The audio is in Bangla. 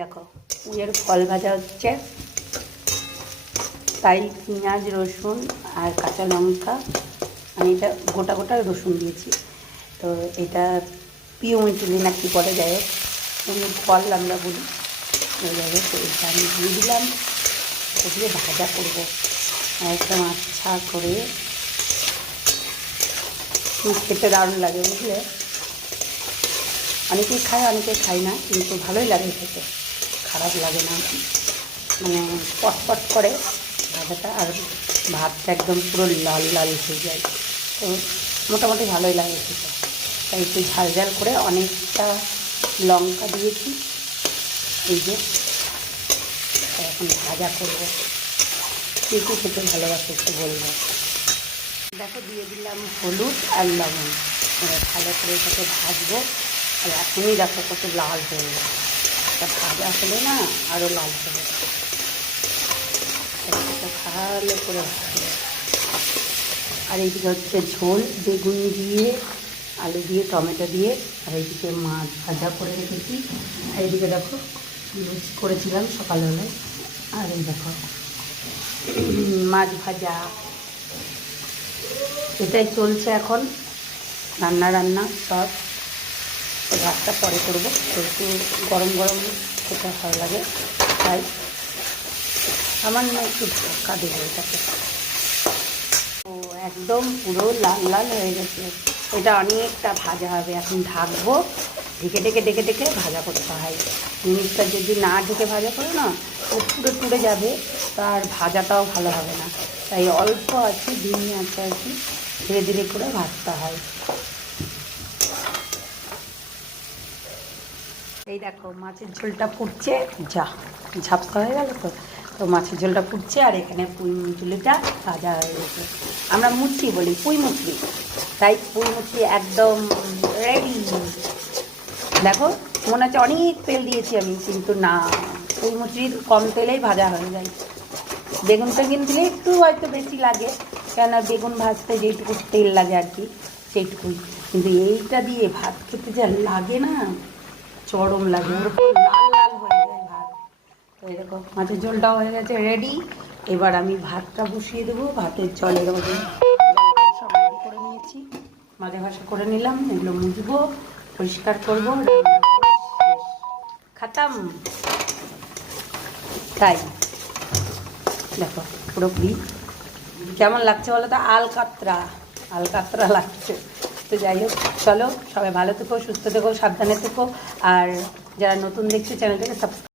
দেখো পুঁইয়ের ফল ভাজা হচ্ছে, তাই পেঁয়াজ রসুন আর কাঁচা লঙ্কা, আমি এটা গোটা গোটা রসুন দিয়েছি। তো এটা পিউমিটিলি না কি বলে, যাই হোক পুঁইয়ের ফল আমরা বলি, যাই হোক এটা আমি দিয়ে দিলাম। এটা দিয়ে ভাজা করবো একদম আচ্ছা করে, খেতে দারুণ লাগে বুঝলে। অনেকেই খায় অনেকে খায় না, কিন্তু ভালোই লাগে খেতে, খারাপ লাগে না, মানে পটপট করে ভাজাটা, আর ভাতটা একদম পুরো লাল লাল হয়ে যায়, তো মোটামুটি ভালোই লাগে খেতে। তাই একটু ঝাল ঝাল করে অনেকটা লঙ্কা দিয়েছি। এই যে এখন ভাজা করবো, কে কে খেতে ভালোবাসে একটু বলবো। দেখো দিয়ে দিলাম হলুদ আর লবণ, ভালো করে এটাকে ভাজবো। আর এখনই দেখো কত লাল হয়ে গেল, এটা ভাজা হলে না আরও লাল হবে, ভালো করে ভাজবো। আর এইদিকে হচ্ছে ঝোল, বেগুন দিয়ে আলু দিয়ে টমেটো দিয়ে, আর এইদিকে মাছ ভাজা করে রেখেছি। আর এইদিকে দেখো লুচি করেছিলাম সকালবেলায়, আর এই দেখো মাছ ভাজা, এটাই চলছে এখন। রান্না সব, ভাতটা পরে করবো, একটু গরম গরম খেতে ভালো লাগে, তাই সামান্য একটু ঢাকা দেবো এটাকে। ও একদম পুরো লাল লাল হয়ে গেছে, এটা অনেকটা ভাজা হবে। এখন ঢাকবো, ঢেকে ভাজা করতে হয়। জিনিসটা যদি না ঢেকে ভাজা করো না, ও পুরো টুড়ে যাবে, তার ভাজাটাও ভালো হবে না। তাই অল্প আছে, ধিমি আছে আর কি, ধীরে ধীরে করে ভাজতে হয়। এই দেখো মাছের ঝোলটা ফুটছে, ঝাপসা হয়ে গেল তো, তো মাছের ঝোলটা ফুটছে, আর এখানে পুঁই মুচলিটা ভাজা হয়ে গেছে। আমরা মুচি বলি, পুঁই মুচলি, তাই পুঁই মুচলি একদম রেডি। দেখো মনে হচ্ছে অনেক তেল দিয়েছি আমি, কিন্তু না, পুঁই মুচলি কম তেলেই ভাজা হয়ে যায়। বেগুন দিলে একটু হয়তো বেশি লাগে, কেননা বেগুন ভাজতে যেইটুকু তেল লাগে আর কি, সেইটুকুই। কিন্তু এইটা দিয়ে ভাত খেতে যা লাগে না, চরম লাগে, লাল লাল হয়ে যায় ভাত। তো এরকম মাছের ঝোলটাও হয়ে গেছে রেডি। এবার আমি ভাতটা বসিয়ে দেবো, ভাতের জলের মধ্যে সব রেডি করে নিয়েছি, মাজা ঘাসা করে নিলাম, এগুলো মুছবো, পরিষ্কার করবো, খাতাম। তাই দেখো পুরোপুরি কেমন লাগছে বলো তো, আলকাতরা লাগছে। তো যাই হোক, চলো সবাই ভালো থেকো, সুস্থ থেকো, সাবধানে থেকো, আর যারা নতুন দেখছো চ্যানেলটাকে সাবস্ক্রাইব